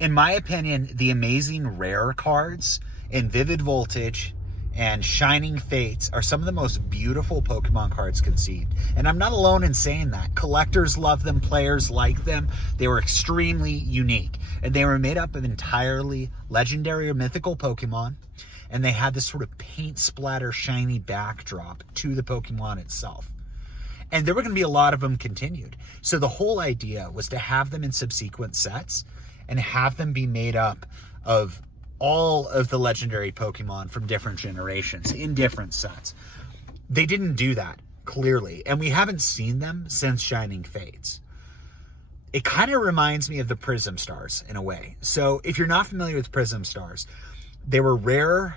In my opinion, the Amazing Rare cards in Vivid Voltage and Shining Fates are some of the most beautiful Pokemon cards conceived. And I'm not alone in saying that. Collectors love them, players like them. They were extremely unique. And they were made up of entirely legendary or mythical Pokemon. And they had this sort of paint splatter shiny backdrop to the Pokemon itself. And there were going to be a lot of them continued. So the whole idea was to have them in subsequent sets and have them be made up of all of the legendary Pokemon from different generations in different sets. They didn't do that, clearly. And we haven't seen them since Shining Fates. It kind of reminds me of the Prism Stars in a way. So if you're not familiar with Prism Stars, they were rare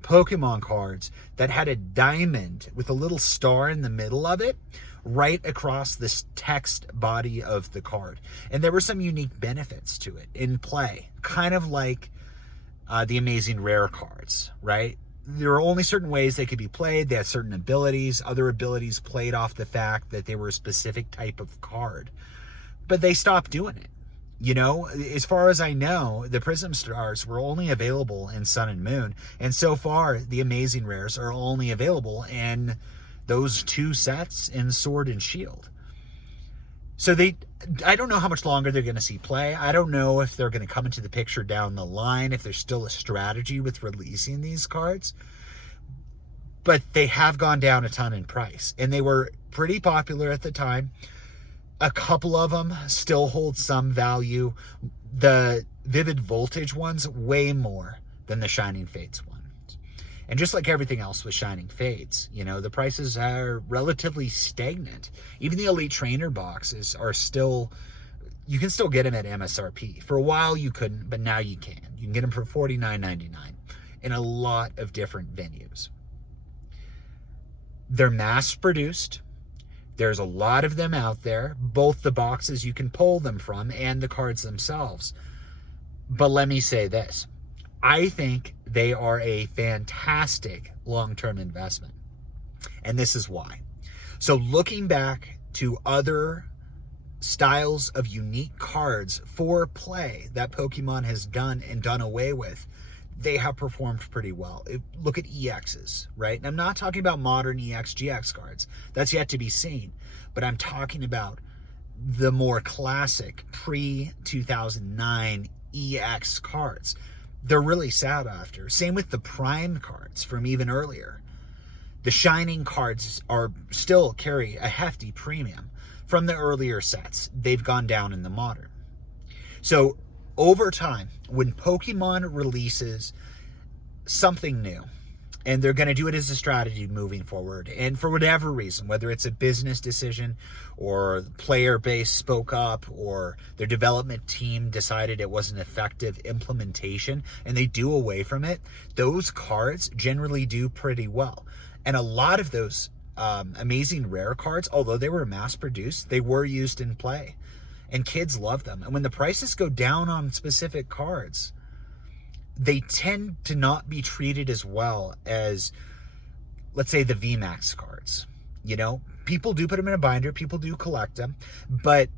Pokemon cards that had a diamond with a little star in the middle of it, right across this text body of the card. And there were some unique benefits to it in play, kind of like the Amazing Rare cards, right? There were only certain ways they could be played. They had certain abilities. Other abilities played off the fact that they were a specific type of card. But they stopped doing it. You know, as far as I know, the Prism Stars were only available in Sun and Moon. And so far, the Amazing Rares are only available in those two sets in Sword and Shield. So I don't know how much longer they're going to see play. I don't know if they're going to come into the picture down the line, if there's still a strategy with releasing these cards. But they have gone down a ton in price. And they were pretty popular at the time. A couple of them still hold some value. The Vivid Voltage ones, way more than the Shining Fates ones. And just like everything else with Shining Fates, you know, the prices are relatively stagnant. Even the Elite Trainer boxes are still, you can still get them at MSRP. For a while you couldn't, but now you can. You can get them for $49.99 in a lot of different venues. They're mass produced. There's a lot of them out there, both the boxes you can pull them from and the cards themselves. But let me say this. I think they are a fantastic long-term investment. And this is why. So looking back to other styles of unique cards for play that Pokemon has done and done away with, they have performed pretty well. Look at EXs, right? And I'm not talking about modern EX, GX cards. That's yet to be seen. But I'm talking about the more classic pre-2009 EX cards. They're really sought after. Same with the Prime cards from even earlier. The Shining cards are still carry a hefty premium from the earlier sets. They've gone down in the modern. So over time, when Pokemon releases something new, and they're going to do it as a strategy moving forward, and for whatever reason, whether it's a business decision or the player base spoke up or their development team decided it was an effective implementation and they do away from it, those cards generally do pretty well. And a lot of those Amazing Rare cards, although they were mass produced, they were used in play. And kids love them. And when the prices go down on specific cards, they tend to not be treated as well as, let's say, the VMAX cards. You know, people do put them in a binder, people do collect them, but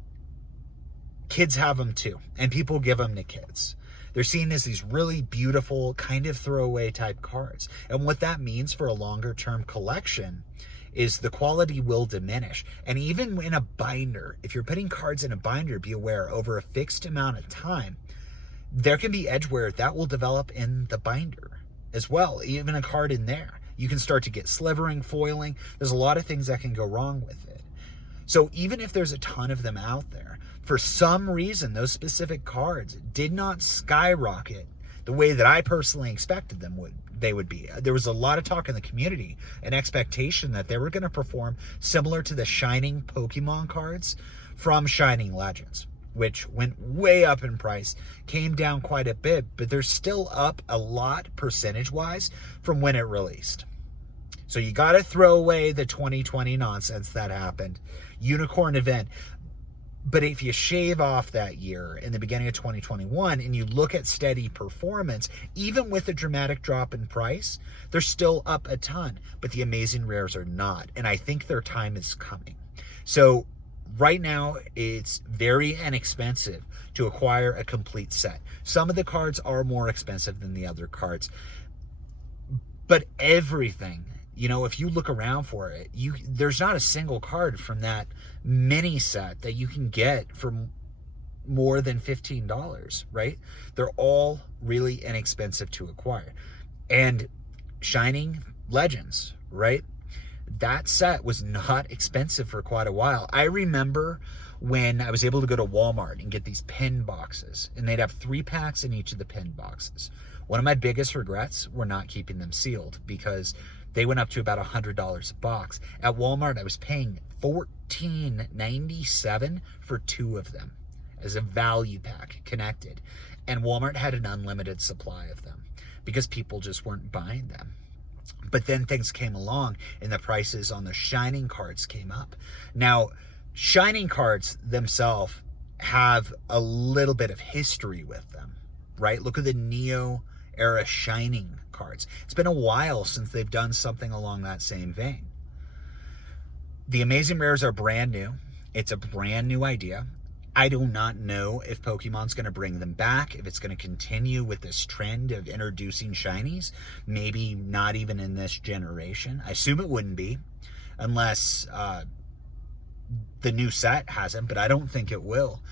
kids have them too, and people give them to kids. They're seen as these really beautiful, kind of throwaway type cards. And what that means for a longer term collection is the quality will diminish. And even in a binder, if you're putting cards in a binder, be aware, over a fixed amount of time, there can be edge wear that will develop in the binder as well. Even a card in there, you can start to get slivering, foiling. There's a lot of things that can go wrong with it. So even if there's a ton of them out there, for some reason, those specific cards did not skyrocket the way that I personally expected they would be. There was a lot of talk in the community and expectation that they were going to perform similar to the Shining Pokemon cards from Shining Legends, which went way up in price, came down quite a bit, but they're still up a lot percentage-wise from when it released. So you got to throw away the 2020 nonsense that happened. Unicorn event. But if you shave off that year in the beginning of 2021 and you look at steady performance, even with a dramatic drop in price, they're still up a ton. But the Amazing Rares are not. And I think their time is coming. So right now, it's very inexpensive to acquire a complete set. Some of the cards are more expensive than the other cards, but everything, you know, if you look around for it, there's not a single card from that mini set that you can get for more than $15, right? They're all really inexpensive to acquire. And Shining Legends, right? That set was not expensive for quite a while. I remember when I was able to go to Walmart and get these pin boxes, and they'd have 3 packs in each of the pin boxes. One of my biggest regrets were not keeping them sealed, because they went up to about $100 a box. At Walmart, I was paying $14.97 for 2 of them as a value pack connected. And Walmart had an unlimited supply of them because people just weren't buying them. But then things came along and the prices on the Shining cards came up. Now, Shining cards themselves have a little bit of history with them, right? Look at the Neo era Shining cards. It's been a while since they've done something along that same vein. The Amazing Rares are brand new. It's a brand new idea. I do not know if Pokemon's going to bring them back, if it's going to continue with this trend of introducing shinies, maybe not even in this generation. I assume it wouldn't be, unless the new set hasn't, but I don't think it will.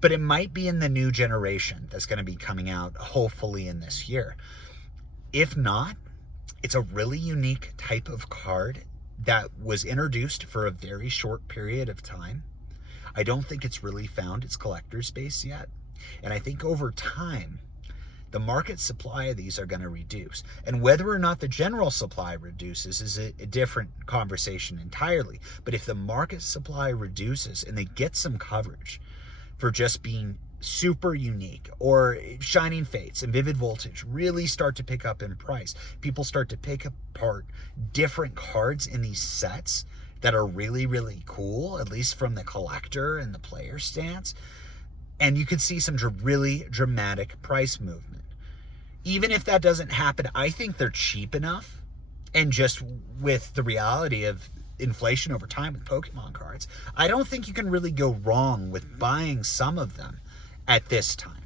But it might be in the new generation that's going to be coming out, hopefully in this year. If not, it's a really unique type of card that was introduced for a very short period of time. I don't think it's really found its collector's base yet. And I think over time, the market supply of these are going to reduce. And whether or not the general supply reduces is a different conversation entirely. But if the market supply reduces and they get some coverage for just being super unique, or Shining Fates and Vivid Voltage really start to pick up in price, people start to pick apart different cards in these sets that are really, really cool, at least from the collector and the player stance. And you could see some really dramatic price movement. Even if that doesn't happen, I think they're cheap enough. And just with the reality of inflation over time with Pokemon cards, I don't think you can really go wrong with buying some of them at this time.